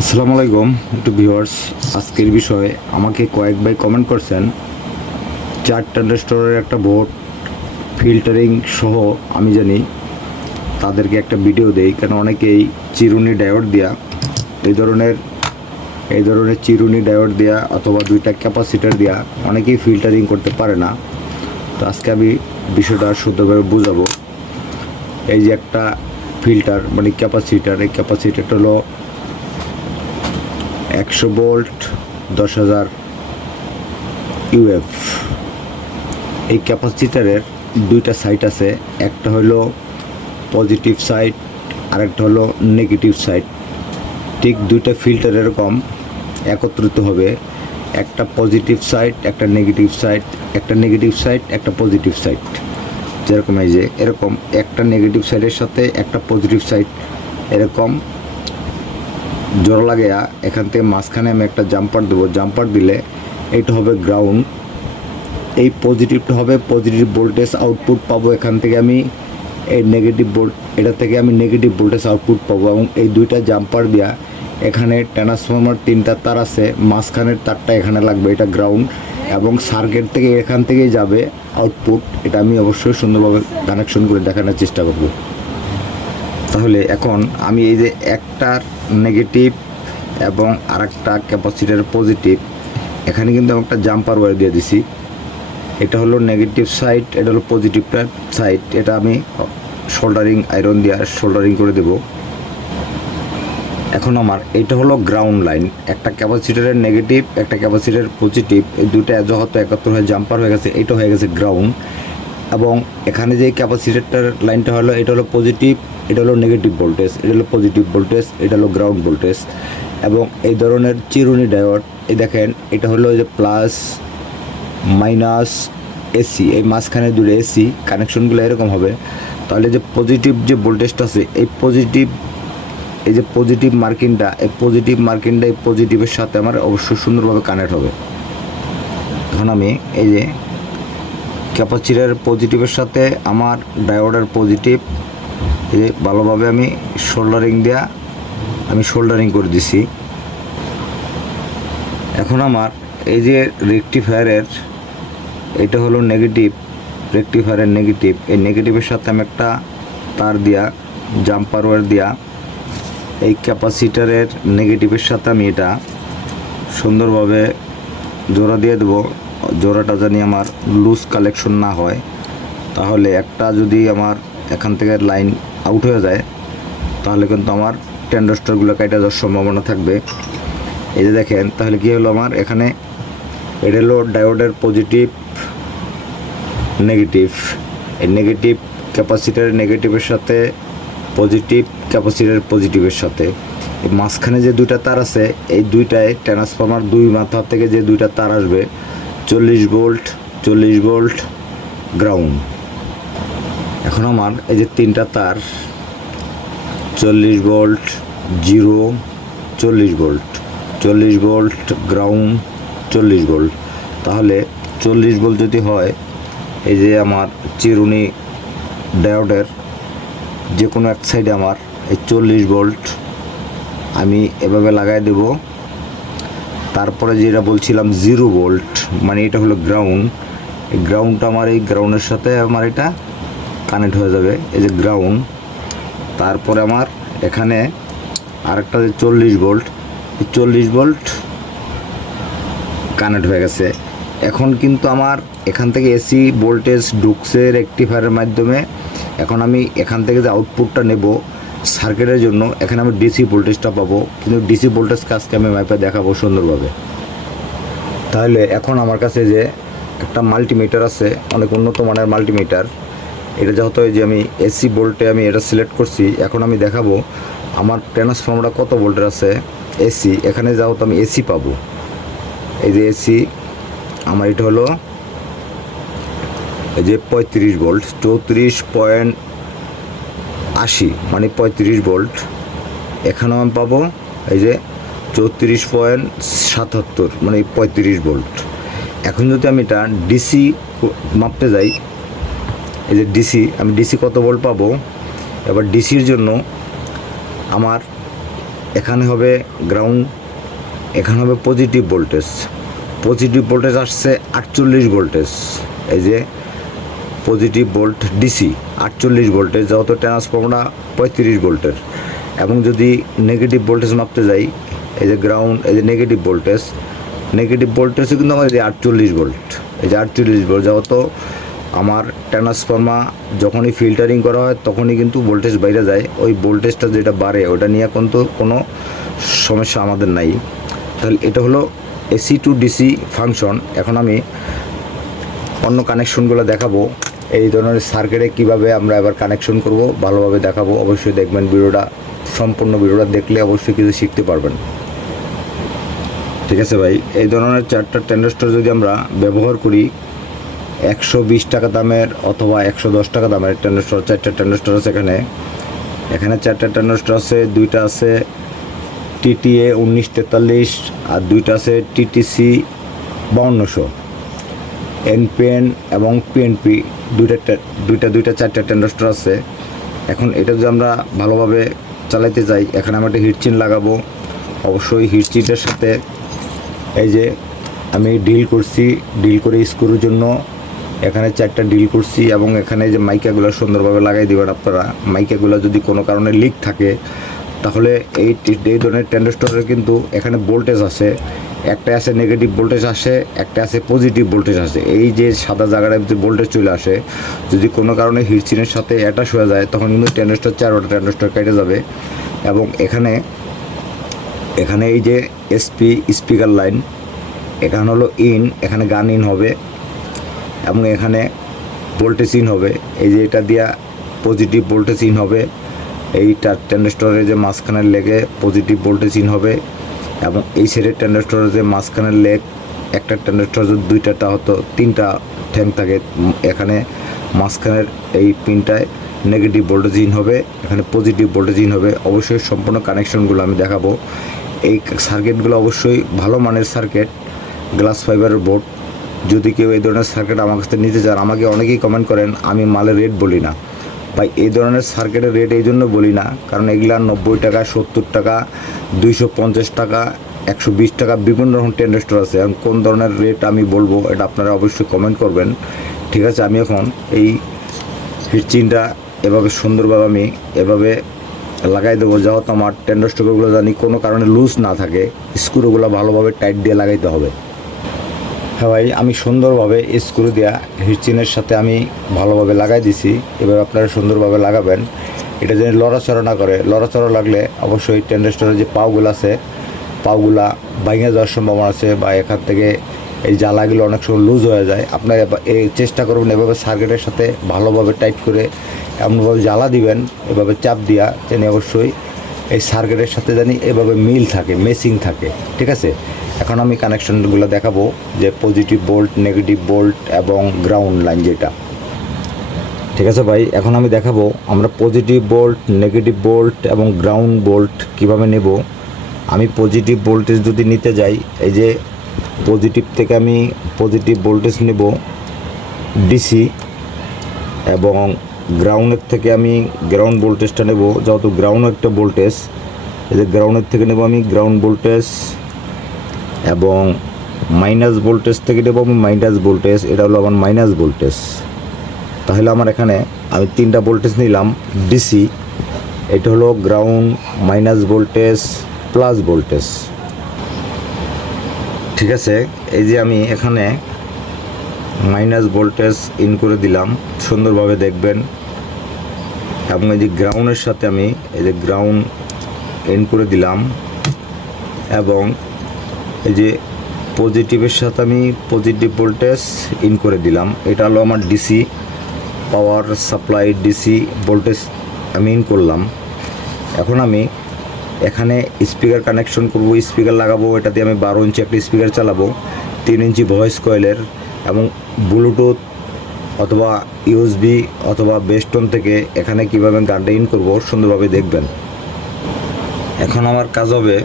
আসসালামু আলাইকুম একটু ভিউয়ার্স। আজকের বিষয়ে আমাকে কয়েক ভাই কমেন্ট করছেন। চার স্টোরের একটা বোর্ড ফিল্টারিং সহ আমি জানি তাদেরকে একটা ভিডিও দেই, কেন অনেকেই চিরুনি ডায়োড দেয়া, এই ধরনের এই ধরনের চিরুনি ডায়োড দেয়া অথবা দুইটা ক্যাপাসিটার দেয়া অনেকেই ফিল্টারিং করতে পারে না। তো আজকে আমি বিষয়টা শুদ্ধভাবে বুঝাবো। এই যে একটা ফিল্টার মানে ক্যাপাসিটার এই ক্যাপাসিটারটা হলো একশো বোল্ট, দশ হাজার ইউএফ। এই ক্যাপাসিটারের দুইটা সাইট আছে, একটা হলো পজিটিভ সাইড আরেকটা হলো নেগেটিভ সাইট। ঠিক দুইটা ফিল্টার এরকম একত্রিত হবে, একটা পজিটিভ সাইট, একটা নেগেটিভ সাইট, একটা নেগেটিভ সাইট, একটা পজিটিভ সাইট। যেরকম এই যে, এরকম একটা নেগেটিভ সাইডের সাথে একটা পজিটিভ সাইড এরকম জোর লাগাইয়া এখান থেকে মাঝখানে আমি একটা জাম্পার দেবো। জাম্পার দিলে এটা হবে গ্রাউন্ড এই পজিটিভটা হবে পজিটিভ ভোল্টেজ আউটপুট পাবো এখান থেকে আমি। এই নেগেটিভ ভোল্ট এটা থেকে আমি নেগেটিভ ভোল্টেজ আউটপুট পাবো এবং এই দুইটা জাম্পার দিয়া এখানে ট্রান্সফর্মার তিনটা তার আছে, মাঝখানের তারটা এখানে লাগবে, এটা গ্রাউন্ড এবং সার্কিট থেকে এখান থেকেই যাবে আউটপুট এটা আমি অবশ্যই সুন্দরভাবে কানেকশন করে দেখানোর চেষ্টা করব। তাহলে এখন আমি এই যে একটার নেগেটিভ এবং আরেকটা ক্যাপাসিটার পজিটিভ এখানে কিন্তু আমি একটা জাম্পার ওয়ার দিয়ে দিছি। এটা হলো নেগেটিভ সাইড এটা হলো পজিটিভ সাইড এটা আমি শোল্ডারিং আয়রন দিয়ে শোল্ডারিং করে দেব। এখন আমার এটা হলো গ্রাউন্ড লাইন একটা ক্যাপাসিটারের নেগেটিভ একটা ক্যাপাসিটারের পজিটিভ এই দুটো যত একাত্তর হয়ে জাম্পার হয়ে গেছে, এটা হয়ে গেছে গ্রাউন্ড এবং এখানে যে ক্যাপাসিটারটার লাইনটা হলো, এটা হলো পজিটিভ এটা হলো নেগেটিভ ভোল্টেজ এটা হলো পজিটিভ ভোল্টেজ এটা হলো গ্রাউন্ড ভোল্টেজ এবং এই ধরনের চিরুনি ডায়োড এই দেখেন, এটা হলো যে প্লাস মাইনাস এসি এই মাঝখানে দূরে এসি কানেকশনগুলো এরকম হবে। তাহলে যে পজিটিভ যে ভোল্টেজটা আছে, এই পজিটিভ এই যে পজিটিভ মার্কিংটা এই পজিটিভ মার্কিংটা এই পজিটিভের সাথে আমার অবশ্যই সুন্দরভাবে কানেক্ট হবে। এখন আমি এই যে ক্যাপাসিটার পজিটিভের সাথে আমার ডায়োডের পজিটিভ যে ভালোভাবে আমি শোল্ডারিং দেয়া আমি শোল্ডারিং করে দিছি। এখন আমার এই যে রেকটিফায়ারের, এটা হলো নেগেটিভ, রেকটিফায়ারের নেগেটিভ। এই নেগেটিভের সাথে আমি একটা তার দিয়া, জাম্পার ওয়ার দিয়া, এই ক্যাপাসিটারের নেগেটিভের সাথে আমি এটা সুন্দরভাবে জোড়া দিয়ে দেবো। জোড়াটা জানি আমার লুজ কালেকশন না হয়। তাহলে একটা যদি আমার এখান থেকে লাইন আউট হয়ে যায়, তাহলে কিন্তু আমার টেন্ডারস্টারগুলো কেটে যাওয়ার সম্ভাবনা থাকবে। এই যে দেখেন, তাহলে কী হলো আমার? এখানে এটা হলো ডায়োডের পজিটিভ নেগেটিভ এই নেগেটিভ ক্যাপাসিটার নেগেটিভের সাথে পজিটিভ ক্যাপাসিটার পজিটিভের সাথে। মাঝখানে যে দুইটা তার আছে, এই দুইটায় ট্রান্সফর্মার দুই মাথা থেকে যে দুইটা তার আসবে, চল্লিশ ভোল্ট চল্লিশ ভোল্ট গ্রাউন্ড এখন আমার এই যে তিনটা তার, চল্লিশ ভোল্ট, জিরো, চল্লিশ ভোল্ট চল্লিশ ভোল্ট গ্রাউন্ড, চল্লিশ ভোল্ট। তাহলে চল্লিশ ভোল্ট যদি হয়, এই যে আমার চিরুনি ডায়োডের যে কোনো এক সাইডে আমার এই চল্লিশ ভোল্ট আমি এভাবে লাগাই দেব। তারপরে যেটা বলছিলাম জিরো ভোল্ট মানে এটা হলো গ্রাউন্ড। এই গ্রাউন্ডটা আমার এই গ্রাউন্ডের সাথে আমার এটা কানেক্ট হয়ে যাবে, এই যে গ্রাউন্ড তারপরে আমার এখানে আরেকটা যে চল্লিশ ভোল্ট এই চল্লিশ ভোল্ট কানেক্ট হয়ে গেছে। এখন কিন্তু আমার এখান থেকে এসি ভোল্টেজ ঢুকছে রেকটিফায়ারের মাধ্যমে। এখন আমি এখান থেকে যে আউটপুটটা নেব সার্কিটের জন্য, এখানে আমি ডিসি ভোল্টেজটা পাবো। কিন্তু ডিসি ভোল্টেজ কাজকে আমি মাইপে দেখাবো সুন্দরভাবে। তাহলে এখন আমার কাছে যে একটা মাল্টিমিটার আছে, অনেক উন্নত মানের মাল্টিমিটার এটা যেহেতু যে আমি এসি বোল্টে আমি এটা সিলেক্ট করছি, এখন আমি দেখাবো আমার ট্রান্সফর্মারটা কত ভোল্টের আছে, এসি, এখানে যেহেতু আমি এসি পাবো। এই যে এসি, আমার এটা হলো এই যে পঁয়ত্রিশ ভোল্ট চৌত্রিশ পয়েন্ট আশি মানে পঁয়ত্রিশ ভোল্ট এখানেও আমি পাবো এই যে চৌত্রিশ পয়েন্ট সাতাত্তর মানে পঁয়ত্রিশ ভোল্ট এখন যদি আমি এটা ডিসি মাপতে যাই এই যে ডিসি আমি ডিসি কত ভোল্ট পাবো? এবার ডিসির জন্য আমার এখানে হবে গ্রাউন্ড এখানে হবে পজিটিভ ভোল্টেজ পজিটিভ ভোল্টেজ আসছে আটচল্লিশ ভোল্টেজ এই যে পজিটিভ ভোল্ট ডিসি আটচল্লিশ ভোল্টেজ যত ট্রান্সফর্মারটা পঁয়ত্রিশ ভোল্টের এবং যদি নেগেটিভ ভোল্টেজ মাপতে যাই, এই যে গ্রাউন্ড এই যে নেগেটিভ ভোল্টেজ নেগেটিভ ভোল্টেজও কিন্তু আমার এই যে আটচল্লিশ ভোল্ট এই যে আটচল্লিশ ভোল্ট যেহেতু আমার ট্রান্সফর্মার যখনই ফিল্টারিং করা হয়, তখনই কিন্তু ভোল্টেজ বাইরে যায়। ওই ভোল্টেজটা যেটা বাড়ে, ওটা নিয়ে কিন্তু কোনো সমস্যা আমাদের নাই। তাহলে এটা হলো এসি টু ডিসি ফাংশন এখন আমি অন্য কানেকশনগুলো দেখাবো। এই ধরনের সার্কিটে কীভাবে আমরা এবার কানেকশন করব, ভালোভাবে দেখাবো। অবশ্যই দেখবেন ভিডিওটা, সম্পূর্ণ ভিডিওটা দেখলে অবশ্যই কিছু শিখতে পারবেন। ঠিক আছে ভাই? এই ধরনের চারটা ট্যান্ডাস্টার যদি আমরা ব্যবহার করি একশো বিশ টাকা দামের অথবা একশো দশ টাকা দামের ট্যান্ডাস্টার চারটা ট্যান্ডাস্টার আছে এখানে। এখানে চারটা ট্যান্ডাস্টার আছে, দুইটা আছে টিটিএ উনিশ তেতাল্লিশ আর দুইটা আছে টিটিসি বাউন্নশো। এনপিএন এবং পিএনপি দুইটা দুইটা দুইটা, চারটা ট্যান্ডাস্টার আছে। এখন এটা যদি আমরা ভালোভাবে চালাইতে চাই এখানে আমরা একটা হিটচিন লাগাবো। অবশ্যই হিটচিনটার সাথে এই যে আমি ডিল করছি ডিল করে স্ক্রুর জন্য এখানে চারটা ডিল করছি এবং এখানে যে মাইকাগুলো সুন্দরভাবে লাগাই দেবেন আপনারা, মাইকাগুলো যদি কোনো কারণে লিক থাকে, তাহলে এই এই ধরনের ট্যান্ডাস্টরের কিন্তু এখানে ভোল্টেজ আছে। একটা আছে নেগেটিভ ভোল্টেজ আসে, একটা আছে পজিটিভ ভোল্টেজ আসে। এই যে সাদা জায়গাটায় যে ভোল্টেজ চলে আসে, যদি কোনো কারণে হিটচিনের সাথে অ্যাটাচ হয়ে যায়, তখন কিন্তু ট্যান্ডাস্টর চারোটা ট্যান্ডাস্টর কেটে যাবে। এবং এখানে এখানে এই যে এসপি স্পিকার লাইন এখানে হলো ইন এখানে গান ইন হবে। এবং এখানে ভোল্টেজ ইন হবে। এই যে এটা দিয়া পজিটিভ ভোল্টেজ ইন হবে। এইটা ট্যান্ডাস্টরের যে মাঝখানের লেগে পজিটিভ ভোল্টেজ ইন হবে এবং এই সাইডের ট্যান্ডাস্টরের যে মাঝখানের লেগ একটা ট্যান্ডাস্টর যদি দুইটাটা হতো, তিনটা ঠ্যাং থাকে। এখানে মাঝখানের এই পিনটায় নেগেটিভ ভোল্টেজ ইন হবে, এখানে পজিটিভ ভোল্টেজ ইন হবে। অবশ্যই সম্পূর্ণ কানেকশনগুলো আমি দেখাবো। এই সার্কিটগুলো অবশ্যই ভালো মানের সার্কিট গ্লাস ফাইবারের বোর্ড যদি কেউ এই ধরনের সার্কিট আমার কাছ নিতে চান আমাকে অনেকেই কমেন্ট করেন, আমি মালের রেট বলি না। ভাই, এই ধরনের সার্কিটের রেট এই জন্য বলি না, কারণ এগুলা নব্বই টাকা, সত্তর টাকা, দুইশো পঞ্চাশ টাকা, একশো বিশ টাকা, বিভিন্ন রকম টেন্ডার স্টোর আছে। এবং কোন ধরনের রেট আমি বলব, এটা আপনারা অবশ্যই কমেন্ট করবেন। ঠিক আছে, আমি এখন এই হিটচিনটা এভাবে সুন্দরভাবে আমি এভাবে লাগাই দেবো, যেহেতু আমার টেন্ডার স্টোকগুলো জানি কোনো কারণে লুজ না থাকে স্ক্রুগুলো ভালোভাবে টাইট দিয়ে লাগাইতে হবে। হ্যাঁ ভাই, আমি সুন্দরভাবে স্ক্রু দেওয়া হিটচিনের সাথে আমি ভালোভাবে লাগাই দিছি। এবার আপনারা সুন্দরভাবে লাগাবেন। এটা যেন লড়াচড়া না করে, লড়াচড়া লাগলে অবশ্যই টেন্ডাস্টরের যে পাওগুলো আছে, পাওগুলা ভাঙে যাওয়ার সম্ভাবনা আছে বা এখান থেকে এই জ্বালাগুলো অনেক সময় লুজ হয়ে যায়। আপনারা এই চেষ্টা করবেন এভাবে সার্কিটের সাথে ভালোভাবে টাইট করে এমনভাবে জ্বালা দিবেন, এভাবে চাপ দিয়া যেন অবশ্যই এই সার্কিটের সাথে জানি এভাবে মিল থাকে মেসিং থাকে। ঠিক আছে? এখন আমি কানেকশনগুলো দেখাবো, যে পজিটিভ বোল্ট নেগেটিভ বোল্ট এবং গ্রাউন্ড লাইন যেটা। ঠিক আছে ভাই? এখন আমি দেখাবো আমরা পজিটিভ বোল্ট নেগেটিভ বোল্ট এবং গ্রাউন্ড বোল্ট কীভাবে নেব। আমি পজিটিভ ভোল্টেজ যদি নিতে যাই, এই যে পজিটিভ থেকে আমি পজিটিভ ভোল্টেজ নেব ডিসি এবং গ্রাউন্ডের থেকে আমি গ্রাউন্ড ভোল্টেজটা নেব। যেহেতু গ্রাউন্ড একটা ভোল্টেজ এই যে গ্রাউন্ডের থেকে নেব আমি গ্রাউন্ড ভোল্টেজ এবং মাইনাস ভোল্টেজ থেকে নেব আমি মাইনাস ভোল্টেজ এটা হলো আমার মাইনাস ভোল্টেজ তাহলে আমার এখানে আমি তিনটা ভোল্টেজ নিলাম ডিসি এটা হলো ground minus voltage plus voltage ঠিক আছে, এই যে আমি এখানে মাইনাস ভোল্টেজ ইন করে দিলাম, সুন্দরভাবে দেখবেন। এবং এই যে গ্রাউন্ডের সাথে আমি এই যে গ্রাউন্ড ইন করে দিলাম, এবং এই যে পজিটিভের সাথে আমি পজিটিভ ভোল্টেজ ইন করে দিলাম। এটা হলো আমার DC power supply DC voltage আমি ইন করলাম। এখন আমি এখানে স্পিকার কানেকশন করব স্পিকার লাগাবো, এটা দিয়ে আমি বারো ইঞ্চি একটা স্পিকার চালাবো, তিন ইঞ্চি ভয়েস কয়েলের এবং ব্লুটুথ অথবা ইউএসবি অথবা বেস্টন থেকে এখানে কীভাবে গানটা ইন করব, সুন্দরভাবে দেখবেন। এখন আমার কাজ হবে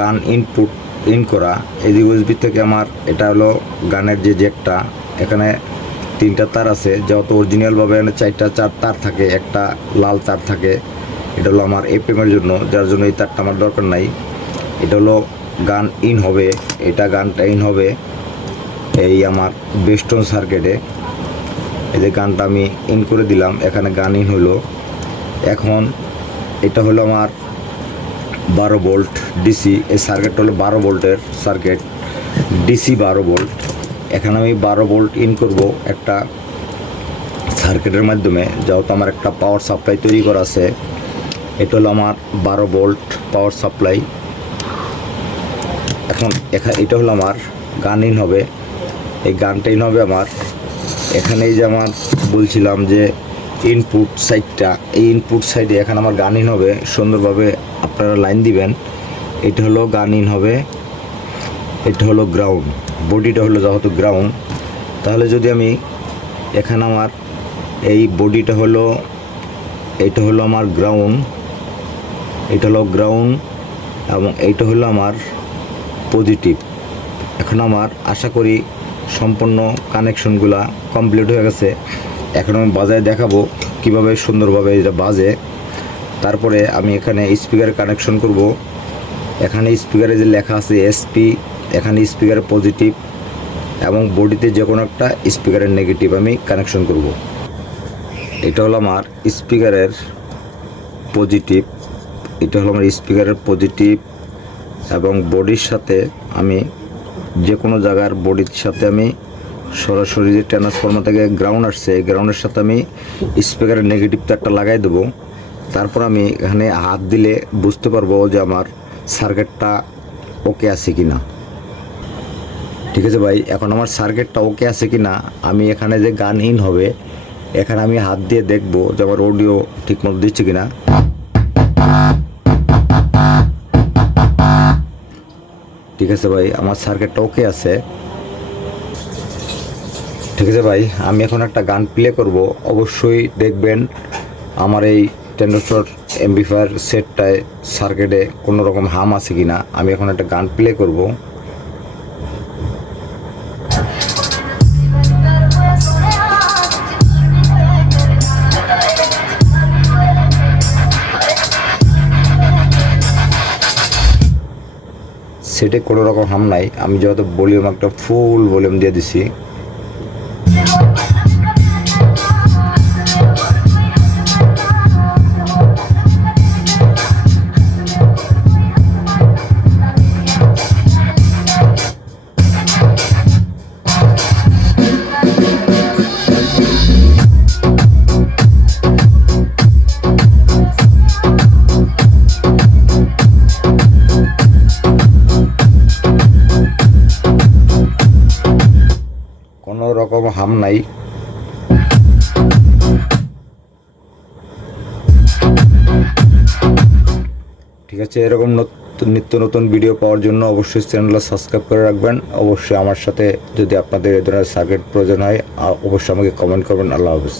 গান ইনপুট ইন করা। এই যে থেকে আমার, এটা হলো গানের যে জ্যাকটা এখানে তিনটা তার আছে। যেহেতু অরিজিনালভাবে এখানে চারটা চার তার থাকে, একটা লাল তার থাকে, এটা হলো আমার এফএমের জন্য, যার জন্য এই তারটা আমার দরকার নাই। এটা হলো গান ইন হবে, এটা গানটা ইন হবে, এই আমার বেস্টন সার্কিটে এই যে গানটা আমি ইন করে দিলাম, এখানে গান ইন হলো। এখন এটা হলো আমার বারো ভোল্ট ডিসি এই সার্কিটটা হলো বারো ভোল্টের সার্কিট ডিসি বারো ভোল্ট। এখানে আমি বারো ভোল্ট ইন করব একটা সার্কিটের মাধ্যমে, যেহেতু আমার একটা পাওয়ার সাপ্লাই তৈরি করা আছে, এটা হলো আমার বারো ভোল্ট পাওয়ার সাপ্লাই এখন এখানে এটা হলো আমার গান ইন হবে। এই গানটা ইন হবে আমার। এখানে এই যে আমার বলছিলাম যে ইনপুট সাইডটা এই ইনপুট সাইডে এখানে আমার গান ইন হবে, সুন্দরভাবে আপনারা লাইন দিবেন। এটা হলো গান ইন হবে, এটা হলো গ্রাউন্ড বডিটা হলো যেহেতু গ্রাউন্ড তাহলে যদি আমি এখানে আমার এই বডিটা হলো, এটা হলো আমার গ্রাউন্ড এটা হলো গ্রাউন্ড এবং এইটা হলো আমার পজিটিভ এখন আমার, আশা করি সম্পূর্ণ কানেকশনগুলা কমপ্লিট হয়ে গেছে। এখন আমি বাজায় দেখাবো কীভাবে সুন্দরভাবে এটা বাজে। তারপরে আমি এখানে স্পিকার কানেকশন করব। এখানে স্পিকারে যে লেখা আছে এসপি এখানে স্পিকার পজিটিভ এবং বডিতে যে কোনো একটা স্পিকারের নেগেটিভ আমি কানেকশন করব। এটা হলো আমার স্পিকারের পজিটিভ এটা হলো আমার স্পিকারের পজিটিভ এবং বডির সাথে আমি যে কোনো জায়গার বডির সাথে আমি সরাসরি যে ট্রান্সফর্মার থেকে গ্রাউন্ড আসছে গ্রাউন্ডের সাথে আমি স্পিকারের নেগেটিভ তারটা লাগাই দেবো। তারপর আমি এখানে হাত দিলে বুঝতে পারব যে আমার সার্কিটটা ওকে আছে কি না ঠিক আছে ভাই, এখন আমার সার্কিটটা ওকে আছে কি না আমি এখানে যে গান ইন হবে, এখানে আমি হাত দিয়ে দেখব যে আমার অডিও ঠিকমতো দিচ্ছে কি না ঠিক আছে ভাই, আমার সার্কিটটা ওকে আছে। ঠিক আছে ভাই, আমি এখন একটা গান প্লে করব। অবশ্যই দেখবেন আমার এই টেন্ডোস্টর এমবিফায়ার সেটটায় সার্কিটে কোনো রকম হাম আছে কি না আমি এখন একটা গান প্লে করব। সেটে কোনো রকম হাম নাই। আমি যেহেতু ভলিউম একটা ফুল ভলিউম দিয়ে দিছি। কোনো হাম নাই ঠিক আছে, এরকম নিত্য নতুন ভিডিও পাওয়ার জন্য অবশ্যই চ্যানেলটা সাবস্ক্রাইব করে রাখবেন। অবশ্যই আমার সাথে যদি আপনাদের এ ধরনের সার্কিট প্রয়োজন হয় অবশ্যই আমাকে কমেন্ট করবেন। আল্লাহ হাফিজ।